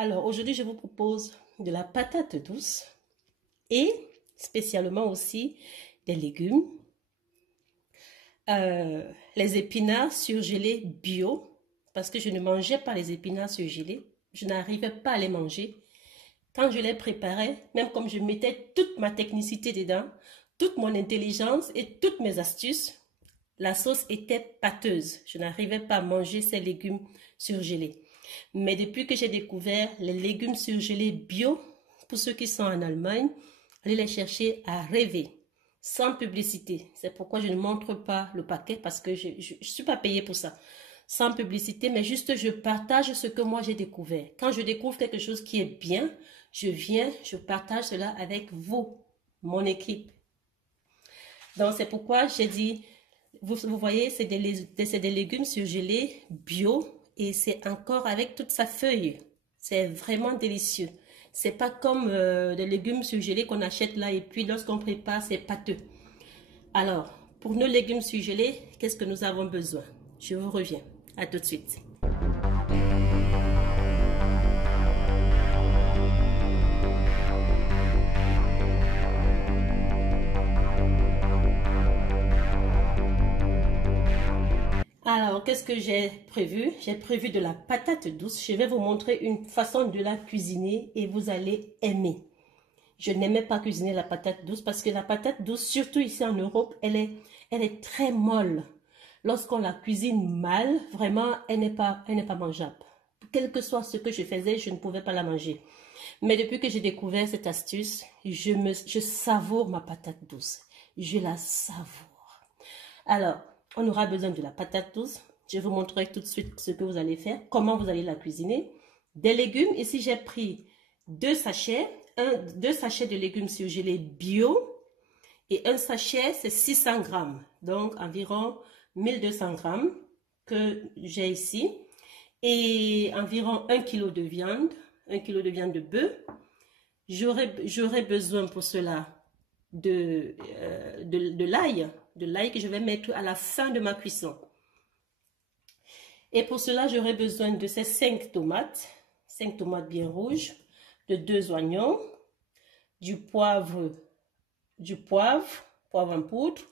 Alors aujourd'hui, je vous propose de la patate douce et spécialement aussi des légumes. Les épinards surgelés bio, parce que je ne mangeais pas les épinards surgelés. Je n'arrivais pas à les manger. Quand je les préparais, même comme je mettais toute ma technicité dedans, toute mon intelligence et toutes mes astuces, la sauce était pâteuse. Je n'arrivais pas à manger ces légumes surgelés. Mais depuis que j'ai découvert les légumes surgelés bio, pour ceux qui sont en Allemagne, allez les chercher à rêver, sans publicité. C'est pourquoi je ne montre pas le paquet, parce que je ne suis pas payée pour ça. Sans publicité, mais juste je partage ce que moi j'ai découvert. Quand je découvre quelque chose qui est bien, je partage cela avec vous, mon équipe. Donc c'est pourquoi j'ai dit, vous voyez, c'est des légumes surgelés bio et c'est encore avec toute sa feuille. C'est vraiment délicieux. C'est pas comme des légumes surgelés qu'on achète là et puis lorsqu'on prépare, c'est pâteux. Alors, pour nos légumes surgelés, qu'est-ce que nous avons besoin? Je vous reviens. À tout de suite. Alors, qu'est-ce que j'ai prévu? J'ai prévu de la patate douce. Je vais vous montrer une façon de la cuisiner et vous allez aimer. Je n'aimais pas cuisiner la patate douce parce que la patate douce, surtout ici en Europe, elle est très molle. Lorsqu'on la cuisine mal, vraiment, elle n'est pas mangeable. Quel que soit ce que je faisais, je ne pouvais pas la manger. Mais depuis que j'ai découvert cette astuce, je savoure ma patate douce. Je la savoure. Alors, on aura besoin de la patate douce. Je vous montrerai tout de suite ce que vous allez faire, comment vous allez la cuisiner. Des légumes, ici j'ai pris 2 sachets. 2 sachets de légumes surgelés bio et un sachet c'est 600 grammes, donc environ 1200 grammes que j'ai ici et environ 1 kg de viande, 1 kg de viande de bœuf. J'aurai besoin pour cela de l'ail que je vais mettre à la fin de ma cuisson. Et pour cela, j'aurai besoin de ces 5 tomates bien rouges, de 2 oignons, du poivre en poudre,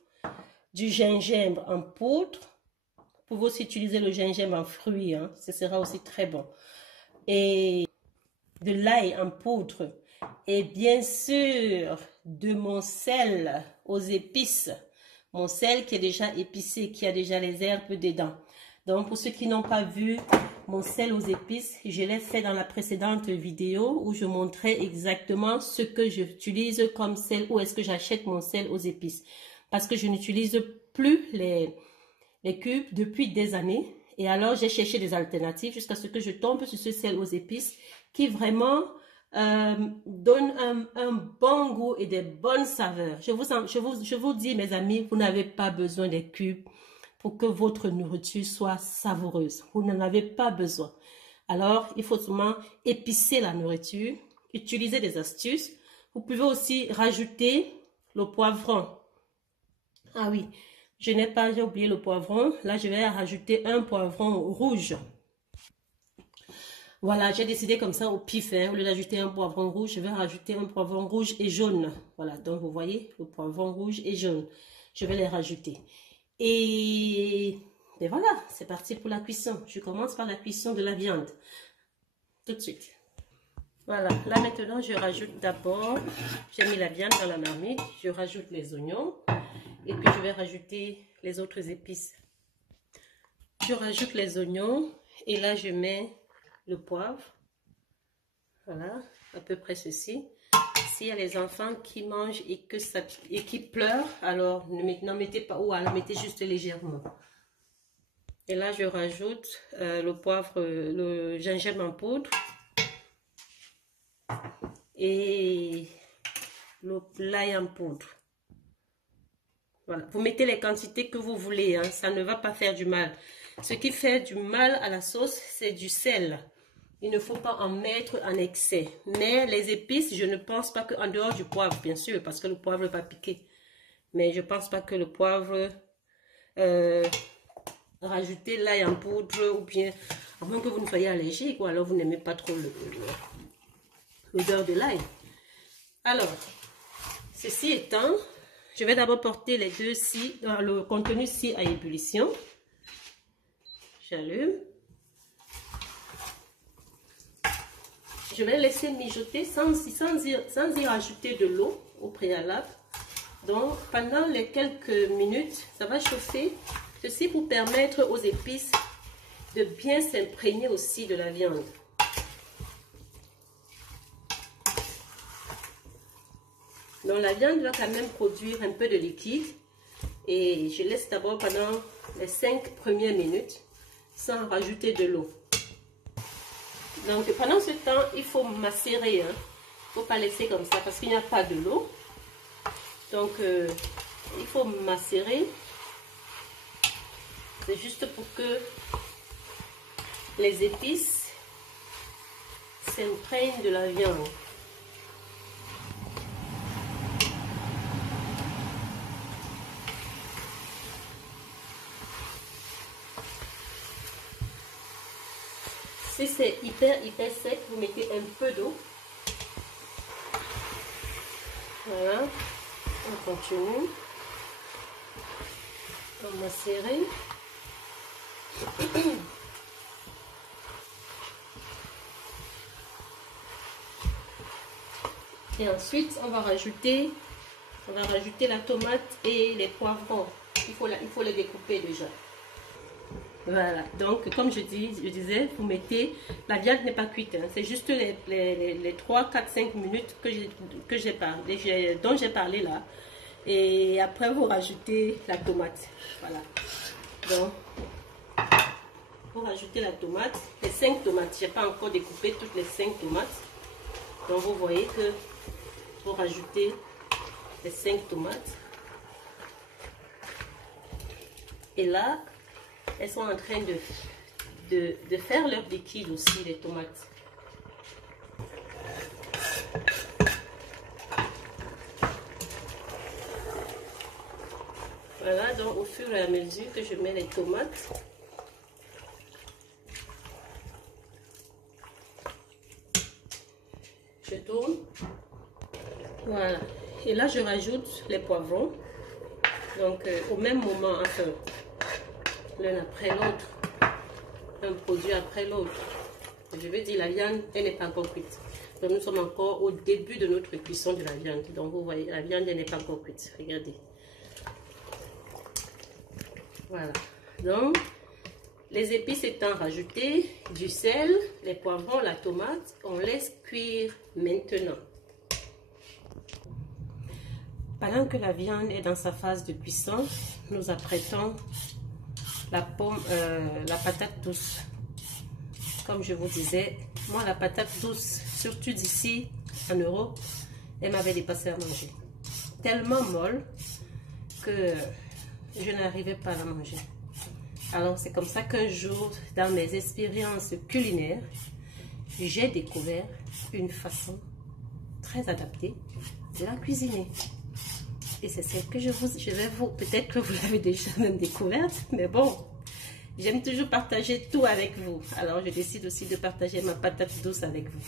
du gingembre en poudre. Vous pouvez aussi utiliser le gingembre en fruits, hein, ce sera aussi très bon. Et de l'ail en poudre. Et bien sûr, de mon sel aux épices. Mon sel qui est déjà épicé, qui a déjà les herbes dedans. Donc, pour ceux qui n'ont pas vu mon sel aux épices, je l'ai fait dans la précédente vidéo où je montrais exactement ce que j'utilise comme sel, où est-ce que j'achète mon sel aux épices. Parce que je n'utilise plus les cubes depuis des années. Et alors, j'ai cherché des alternatives jusqu'à ce que je tombe sur ce sel aux épices qui vraiment donne un bon goût et des bonnes saveurs. Je vous dis, mes amis, vous n'avez pas besoin des cubes pour que votre nourriture soit savoureuse. Vous n'en avez pas besoin. Alors, il faut seulement épicer la nourriture, utiliser des astuces. Vous pouvez aussi rajouter le poivron. Ah oui, j'ai oublié le poivron. Là, je vais rajouter un poivron rouge. Voilà, j'ai décidé comme ça au pif, hein, au lieu d'ajouter un poivron rouge, je vais rajouter un poivron rouge et jaune. Voilà, donc vous voyez, le poivron rouge et jaune. Je vais les rajouter. Et voilà, c'est parti pour la cuisson. Je commence par la cuisson de la viande. Tout de suite. Voilà, là maintenant je rajoute d'abord, j'ai mis la viande dans la marmite, je rajoute les oignons et puis je vais rajouter les autres épices. Je rajoute les oignons et là je mets le poivre. Voilà, à peu près ceci. S'il y a les enfants qui mangent et qui pleurent, alors n'en mettez pas, ou alors mettez juste légèrement. Et là, je rajoute le gingembre en poudre et l'ail en poudre. Voilà, vous mettez les quantités que vous voulez, hein, ça ne va pas faire du mal. Ce qui fait du mal à la sauce, c'est du sel. Il ne faut pas en mettre en excès. Mais les épices, je ne pense pas qu'en dehors du poivre, bien sûr, parce que le poivre va piquer. Mais je ne pense pas que le poivre rajouter l'ail en poudre ou bien, à moins que vous ne soyez allergique ou alors vous n'aimez pas trop l'odeur de l'ail. Alors, ceci étant, je vais d'abord porter les deux scies, le contenu scie à ébullition. J'allume. Je vais laisser mijoter sans y rajouter de l'eau au préalable. Donc, pendant les quelques minutes, ça va chauffer. Ceci pour permettre aux épices de bien s'imprégner aussi de la viande. Donc, la viande va quand même produire un peu de liquide. Et je laisse d'abord pendant les 5 premières minutes sans rajouter de l'eau. Donc, pendant ce temps, il faut macérer. Il ne faut pas laisser comme ça parce qu'il n'y a pas de l'eau. Donc, il faut macérer. C'est juste pour que les épices s'imprègnent de la viande. Si c'est hyper sec, vous mettez un peu d'eau. Voilà. On continue. On macérer. Et ensuite, on va rajouter la tomate et les poivrons. Il faut les découper déjà. Voilà, donc comme je disais, vous mettez, la viande n'est pas cuite, hein, c'est juste les 3, 4, 5 minutes dont j'ai parlé là. Et après vous rajoutez la tomate. Voilà, donc vous rajoutez la tomate, les 5 tomates, je n'ai pas encore découpé toutes les 5 tomates. Donc vous voyez que vous rajoutez les 5 tomates. Et là, elles sont en train de faire leur liquide aussi, les tomates. Voilà, donc au fur et à mesure que je mets les tomates, je tourne. Voilà. Et là, je rajoute les poivrons. Donc, au même moment, enfin, l'un après l'autre, un produit après l'autre. Je veux dire, la viande, elle n'est pas encore cuite. Donc, nous sommes encore au début de notre cuisson de la viande. Donc, vous voyez, la viande, elle n'est pas encore cuite. Regardez. Voilà. Donc, les épices étant rajoutées, du sel, les poivrons, la tomate, on laisse cuire maintenant. Pendant que la viande est dans sa phase de cuisson, nous apprêtons la patate douce. Comme je vous disais, moi la patate douce, surtout d'ici en Europe, elle m'avait dépassé à manger. Tellement molle que je n'arrivais pas à la manger. Alors c'est comme ça qu'un jour, dans mes expériences culinaires, j'ai découvert une façon très adaptée de la cuisiner. Et c'est celle que je vais vous, peut-être que vous l'avez déjà même découverte, mais bon, j'aime toujours partager tout avec vous. Alors je décide aussi de partager ma patate douce avec vous.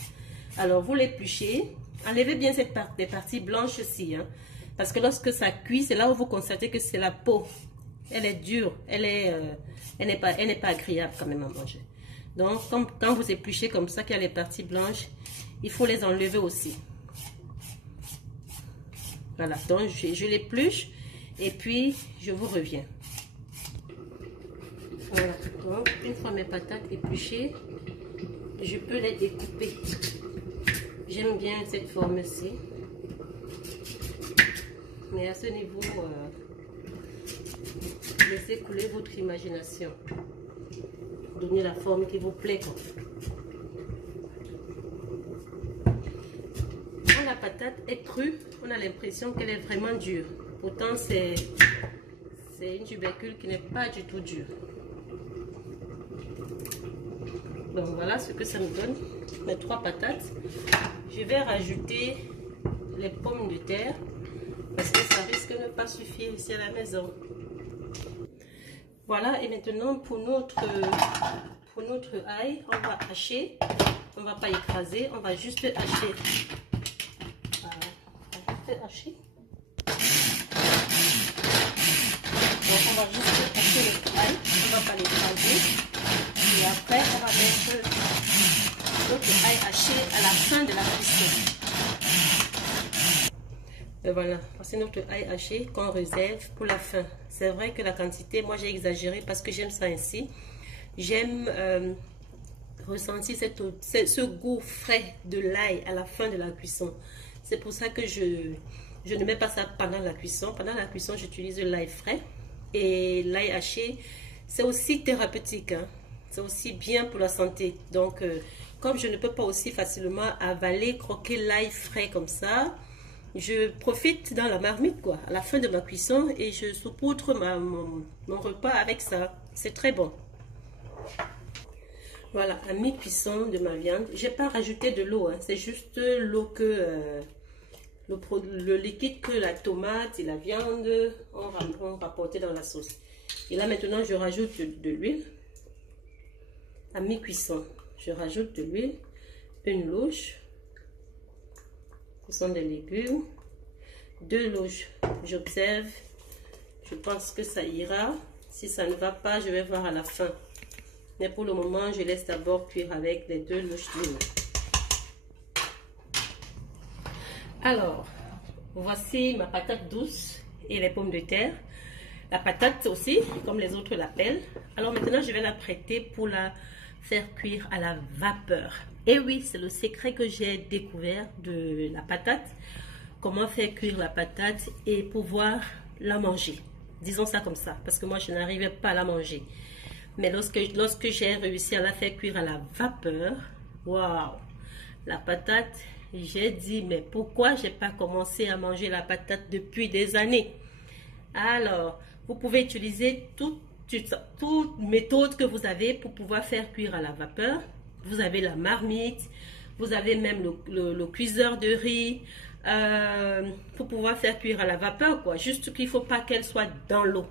Alors vous l'épluchez, enlevez bien des parties blanches aussi, hein, parce que lorsque ça cuit, c'est là où vous constatez que c'est la peau. Elle est dure, elle n'est pas agréable quand même à manger. Donc quand vous épluchez comme ça, qu'il y a les parties blanches, il faut les enlever aussi. Voilà, donc je l'épluche et puis je vous reviens. Voilà, donc une fois mes patates épluchées, je peux les découper. J'aime bien cette forme-ci. Mais à ce niveau, laissez couler votre imagination. Donnez la forme qui vous plaît. Quand la patate est crue, on a l'impression qu'elle est vraiment dure. Pourtant, c'est une tubercule qui n'est pas du tout dure. Donc voilà ce que ça me donne. Mes 3 patates. Je vais rajouter les pommes de terre parce que ça risque de ne pas suffire ici à la maison. Voilà, et maintenant pour notre ail, on va hacher. On va pas écraser, on va juste hacher. Voilà, on va juste hacher. Donc on va juste hacher le ail, on va pas l'écraser. Et après on va mettre notre ail haché à la fin de la cuisson. Et voilà, c'est notre ail haché qu'on réserve pour la fin. C'est vrai que la quantité, moi j'ai exagéré parce que j'aime ça ainsi. J'aime ressentir ce goût frais de l'ail à la fin de la cuisson. C'est pour ça que je ne mets pas ça pendant la cuisson. Pendant la cuisson, j'utilise l'ail frais. Et l'ail haché, c'est aussi thérapeutique, hein. C'est aussi bien pour la santé. Donc, comme je ne peux pas aussi facilement avaler, croquer l'ail frais comme ça, je profite dans la marmite, quoi, à la fin de ma cuisson, et je saupoudre mon repas avec ça. C'est très bon. Voilà, à mi-cuisson de ma viande. J'ai pas rajouté de l'eau, hein. C'est juste l'eau que le liquide que la tomate et la viande ont rapporté dans la sauce. Et là maintenant, je rajoute de l'huile. À mi-cuisson, je rajoute de l'huile, une louche. Ce sont des légumes, 2 louches. J'observe, je pense que ça ira. Si ça ne va pas, je vais voir à la fin. Mais pour le moment, je laisse d'abord cuire avec les 2 louches d'huile. Alors, voici ma patate douce et les pommes de terre. La patate aussi, comme les autres l'appellent. Alors maintenant, je vais la prêter pour la faire cuire à la vapeur. Et oui, c'est le secret que j'ai découvert de la patate. Comment faire cuire la patate et pouvoir la manger. Disons ça comme ça, parce que moi, je n'arrivais pas à la manger. Mais lorsque j'ai réussi à la faire cuire à la vapeur, waouh, la patate, j'ai dit, mais pourquoi j'ai pas commencé à manger la patate depuis des années? Alors, vous pouvez utiliser toute méthode que vous avez pour pouvoir faire cuire à la vapeur. Vous avez la marmite, vous avez même le cuiseur de riz pour pouvoir faire cuire à la vapeur, quoi. Juste qu'il ne faut pas qu'elle soit dans l'eau,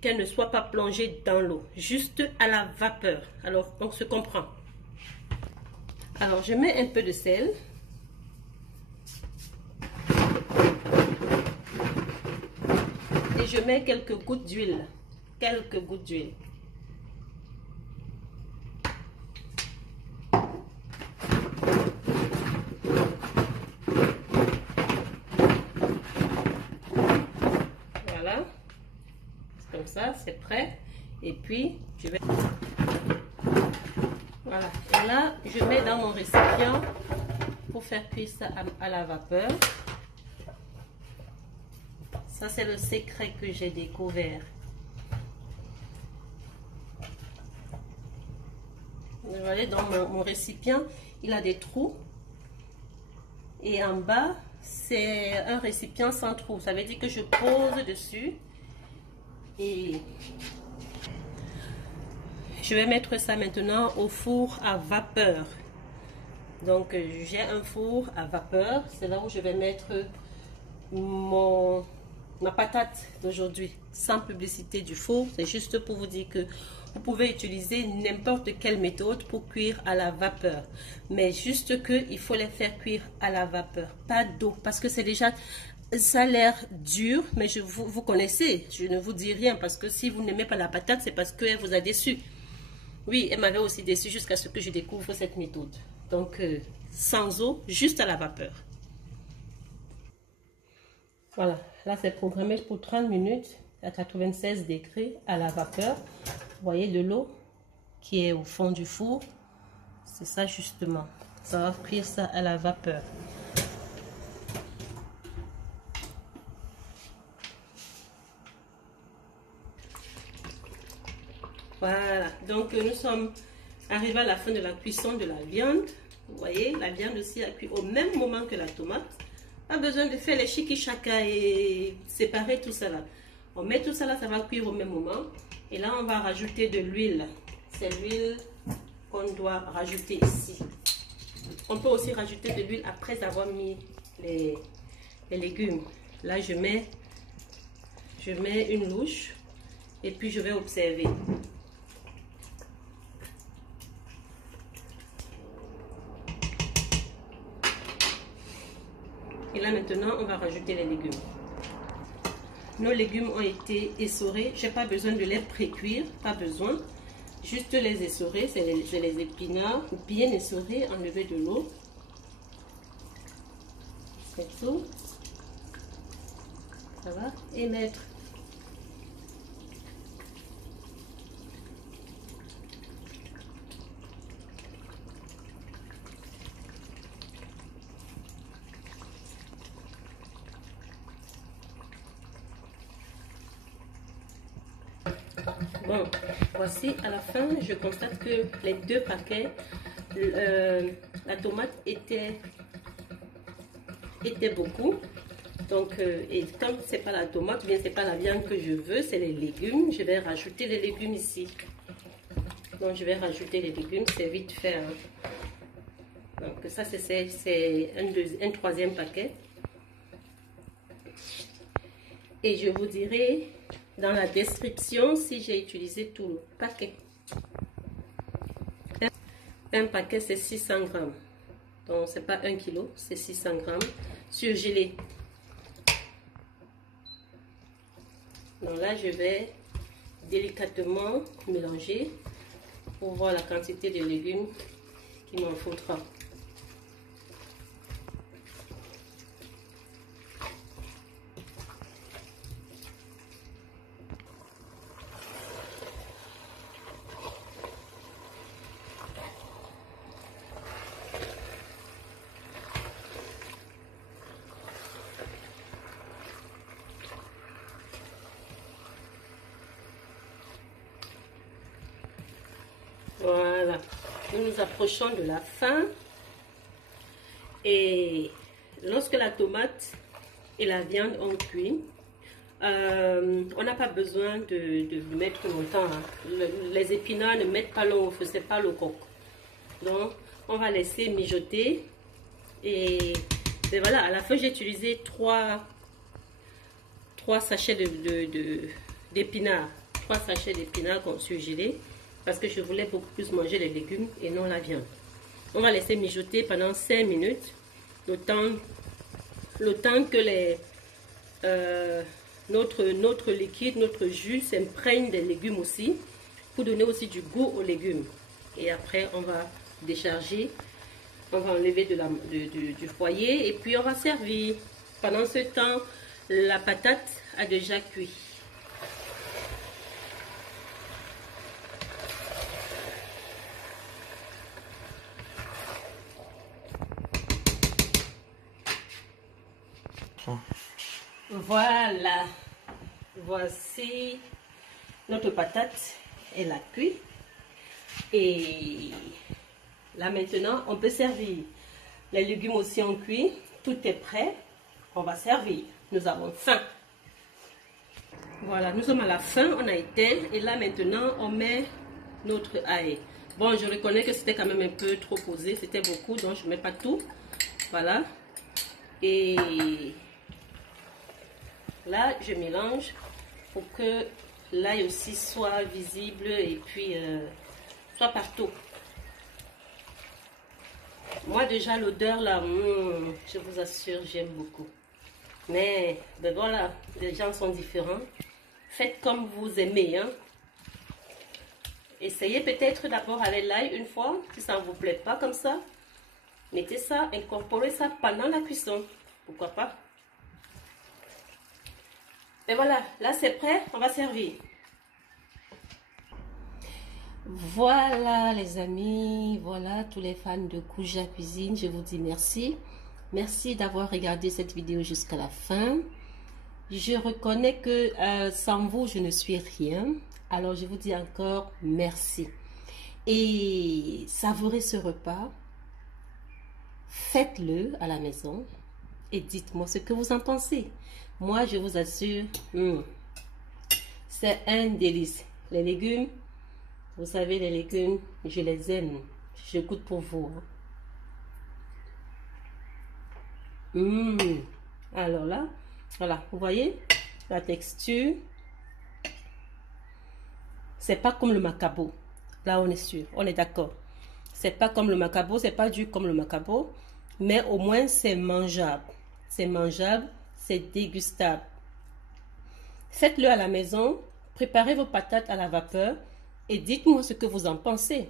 qu'elle ne soit pas plongée dans l'eau, juste à la vapeur. Alors, on se comprend. Alors, je mets un peu de sel. Et je mets quelques gouttes d'huile. Quelques gouttes d'huile. Voilà. Comme ça, c'est prêt. Et puis, je vais... Voilà. Et là, je mets dans mon récipient pour faire cuire ça à la vapeur. Ça, c'est le secret que j'ai découvert. Vous voyez, dans mon récipient, il a des trous. Et en bas, c'est un récipient sans trou. Ça veut dire que je pose dessus. Et je vais mettre ça maintenant au four à vapeur. Donc, j'ai un four à vapeur. C'est là où je vais mettre ma patate d'aujourd'hui, sans publicité du four. C'est juste pour vous dire que vous pouvez utiliser n'importe quelle méthode pour cuire à la vapeur. Mais juste qu'il faut les faire cuire à la vapeur, pas d'eau. Parce que c'est déjà, ça a l'air dur, mais vous connaissez. Je ne vous dis rien parce que si vous n'aimez pas la patate, c'est parce qu'elle vous a déçu. Oui, elle m'avait aussi déçu jusqu'à ce que je découvre cette méthode. Donc, sans eau, juste à la vapeur. Voilà, là c'est programmé pour 30 minutes à 96 degrés à la vapeur. Vous voyez de l'eau qui est au fond du four. C'est ça justement. Ça va cuire ça à la vapeur. Voilà, donc nous sommes arrivés à la fin de la cuisson de la viande. Vous voyez, la viande aussi a cuit au même moment que la tomate. Pas besoin de faire les chiki-chaka et séparer tout ça là. On met tout ça là, ça va cuire au même moment. Et là, on va rajouter de l'huile. C'est l'huile qu'on doit rajouter ici. On peut aussi rajouter de l'huile après avoir mis les légumes. Là, je mets une louche Et puis je vais observer. Et là maintenant, on va rajouter les légumes. Nos légumes ont été essorés. Je n'ai pas besoin de les pré-cuire, pas besoin. Juste les essorer, c'est les épinards bien essorés, enlever de l'eau. C'est tout. Ça va. Et mettre. Bon, voici à la fin, je constate que les 2 paquets, la tomate était beaucoup. Donc, et comme c'est pas la tomate, bien c'est pas la viande que je veux, c'est les légumes. Je vais rajouter les légumes ici. Donc, je vais rajouter les légumes, c'est vite fait. Hein. Donc, ça c'est un 3e paquet. Et je vous dirai dans la description si j'ai utilisé tout le paquet. Un paquet c'est 600 grammes. Donc c'est pas 1 kg, c'est 600 grammes surgelé. Donc là je vais délicatement mélanger pour voir la quantité de légumes qu'il m'en faudra. Voilà, nous nous approchons de la fin et lorsque la tomate et la viande ont cuit, on n'a pas besoin de mettre longtemps. Hein. Les épinards ne mettent pas l'eau au feu, c'est pas le coq. Donc, on va laisser mijoter et voilà, à la fin j'ai utilisé 3 sachets d'épinards, 3 sachets d'épinards surgelés. Parce que je voulais beaucoup plus manger les légumes et non la viande. On va laisser mijoter pendant 5 minutes. Le temps que notre liquide, notre jus s'imprègne des légumes aussi. Pour donner aussi du goût aux légumes. Et après, on va décharger. On va enlever du foyer. Et puis, on va servir. Pendant ce temps, la patate a déjà cuit. Voilà, voici notre patate, elle a cuit et là maintenant on peut servir. Les légumes aussi ont cuit, tout est prêt, on va servir, nous avons faim. Voilà, nous sommes à la fin, on a éteint et là maintenant on met notre ail. Bon, je reconnais que c'était quand même un peu trop posé, c'était beaucoup, donc je ne mets pas tout. Voilà, et là, je mélange pour que l'ail aussi soit visible et puis soit partout. Moi déjà l'odeur là, je vous assure, j'aime beaucoup. Mais ben voilà, les gens sont différents. Faites comme vous aimez. Hein. Essayez peut-être d'abord avec l'ail une fois, si ça ne vous plaît pas comme ça. Mettez ça, incorporez ça pendant la cuisson. Pourquoi pas? Et voilà, là c'est prêt, on va servir. Voilà les amis, voilà tous les fans de Kouja Cuisine, je vous dis merci. Merci d'avoir regardé cette vidéo jusqu'à la fin. Je reconnais que sans vous, je ne suis rien. Alors je vous dis encore merci. Et savourez ce repas. Faites-le à la maison et dites-moi ce que vous en pensez. Moi, je vous assure, c'est un délice. Les légumes, vous savez, les légumes, je les aime. Je goûte pour vous. Hein. Alors là, voilà, vous voyez la texture. c'est pas comme le macabo. Là, on est sûr, on est d'accord. C'est pas comme le macabo, c'est pas dur comme le macabo, mais au moins c'est mangeable. C'est mangeable, c'est dégustable. Faites-le à la maison, préparez vos patates à la vapeur et dites-moi ce que vous en pensez.